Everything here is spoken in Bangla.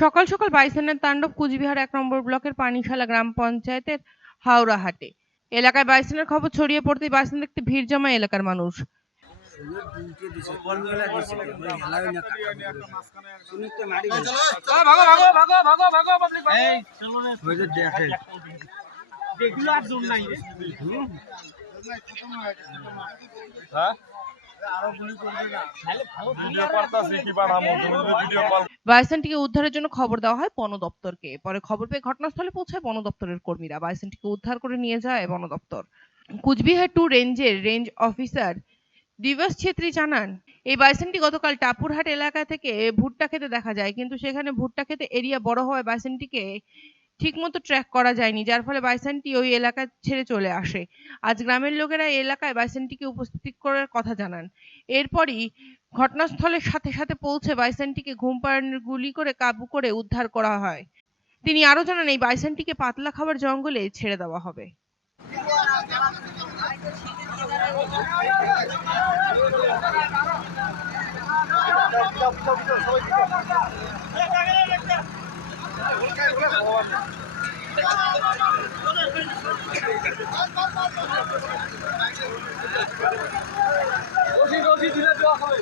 সকাল সকাল বাইসনের তাণ্ডব কুচবিহার এক নম্বর ব্লকের পানিশালা গ্রাম পঞ্চায়েতের হাওড়াহাটে। এলাকায় বাইসনের খবর ছড়িয়ে পড়তেই বাইসন দেখতে ভিড় জমায় এলাকার মানুষ। হ্যাঁ? ভিডিও ভিডিও কল বাইসনটিকে উদ্ধারের জন্য খবর দেওয়া হয় বন দপ্তরকে। পরে খবর পেয়ে ঘটনাস্থলে পৌঁছায় বন দপ্তরের কর্মীরা। বাইসনটিকে উদ্ধার করে নিয়ে যায় বন দপ্তর। কুচবিহার টু রেঞ্জের রেঞ্জ অফিসার দিবস ছেত্রী জানান, এই বাইসনটি গতকাল টাপুরহাট এলাকা থেকে ভুট্টা খেতে দেখা যায়। কিন্তু সেখানে ভুট্টা খেতে এরিয়া বড় হওয়ায় বাইসনটিকে ঠিকমতো ট্র্যাক করা যায়নি যার ফলে বাইসনটি ওই এলাকা ছেড়ে চলে আসে আজ গ্রামের লোকেরা এই এলাকায় বাইসনটিকে উপস্থিত করার কথা জানান এরপরই ঘটনাস্থলের সাথে সাথে পৌঁছে বাইসনটিকে ঘুম পাড়ানোর গুলি করে কাবু করে উদ্ধার করা হয় তিনি আরও জানান এই বাইসনটিকে পাতলা খাবার জঙ্গলে ছেড়ে দেওয়া হবে রশি রশি দিলে দেওয়া হবে